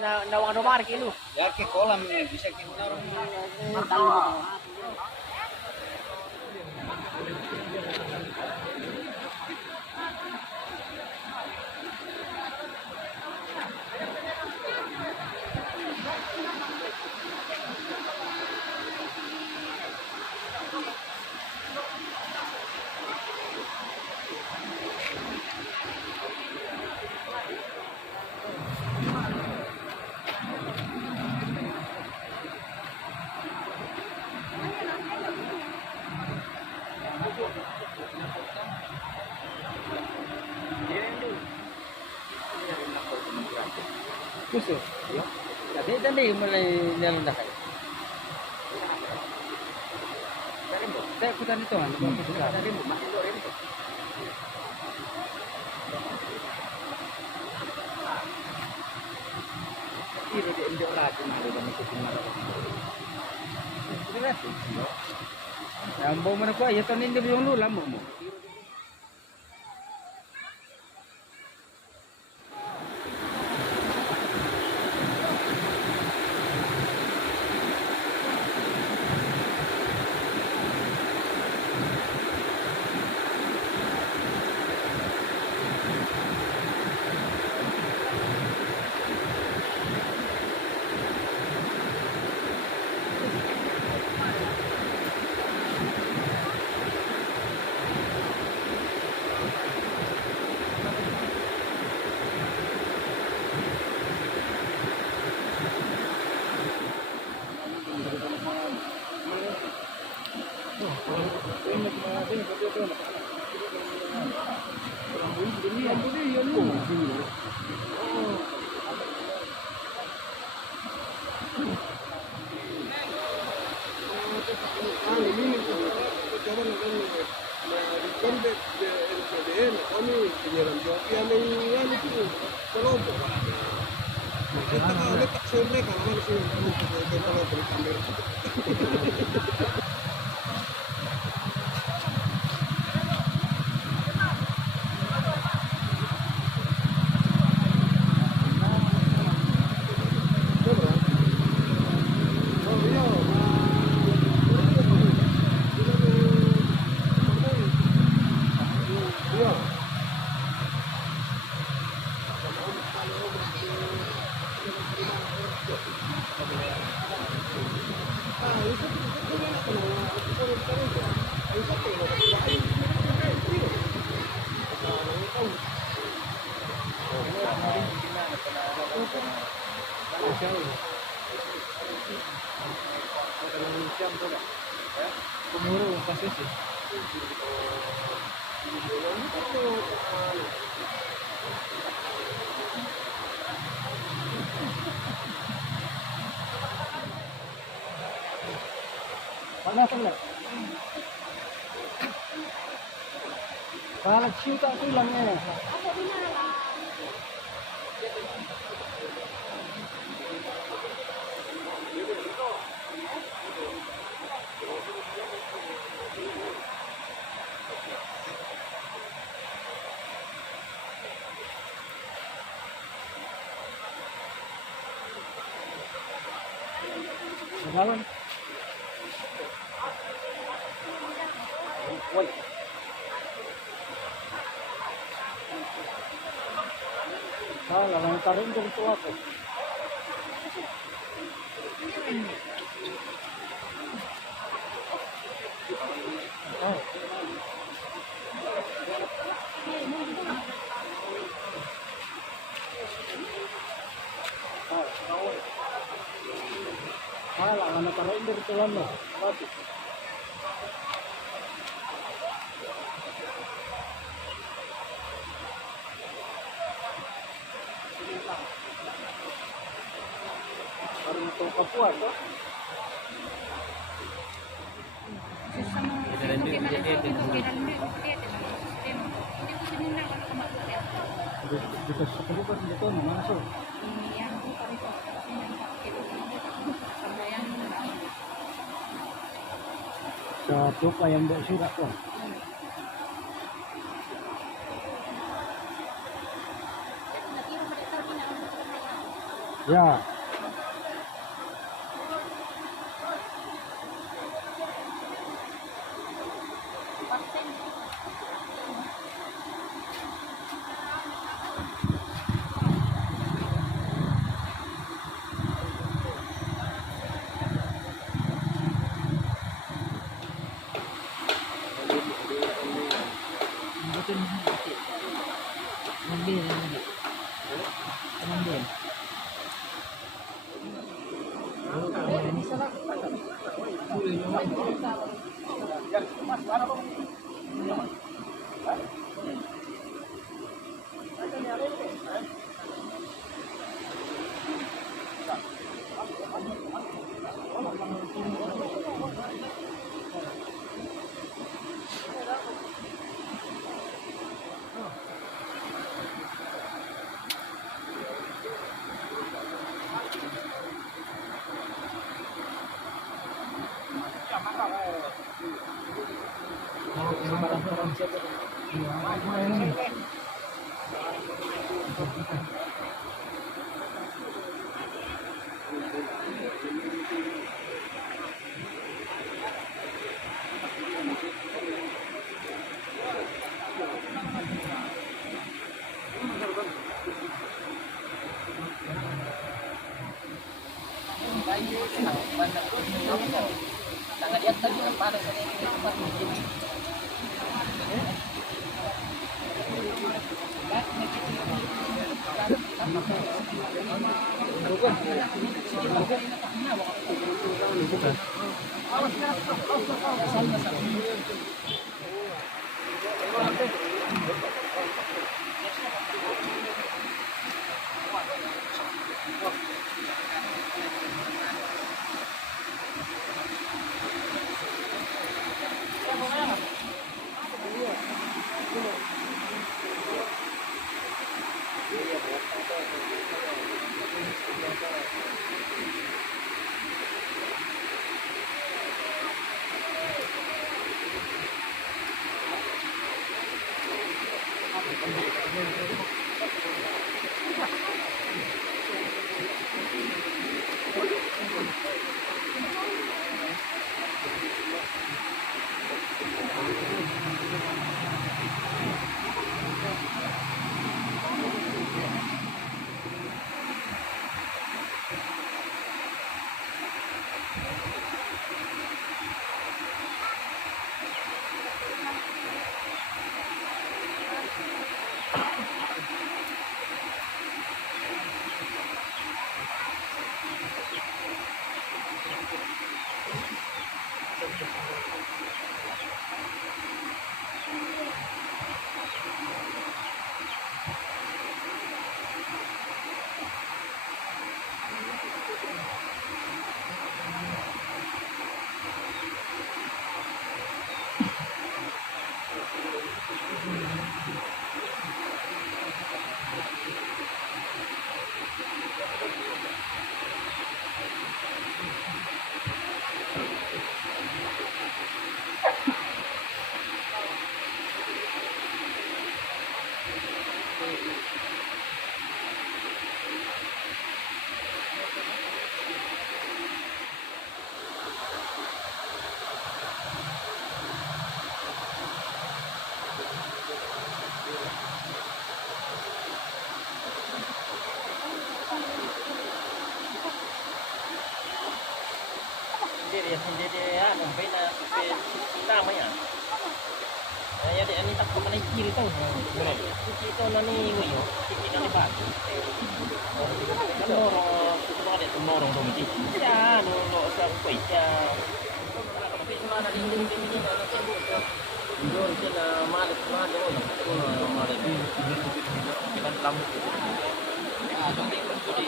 nawang nomor kilo. Ya ke kolam bisa kita orang Gusto. Dati tadi mulai nalundak kayo. Saya putar itu kan, tadi masih rin to. Ini di Indo lagi malu dan masuk kemana. Terus. Yang bawa mana kuah ya tahun ini belum lu lama mo. Panas enggak? Kalau cium tak tulangnya. Jalan. Woi. Salah, yang taruh itu tua tuh. Salah, yang taruh itu tua tuh. Kapuan tuh. Dito sa kabukan dito naman so. Sa truk ayam buat sirap ko. Ya. Betul betul. Ambil ambil. Ambil. Tangan dia tadi panas ini tempat bikin. Sendiri ya, beda kita apa ya? Ya dia ini tak kemana kiri tahu. Kiri tahu nani ini yo, kiri nani pak. Kan orang itu ada orang dong sih. Ya, lo saya kuih ya. Tapi cuma ada dinding ini kalau tembok tu. Dinding itu na malas orang. Itu malas. Kan lampu. Ah, jadi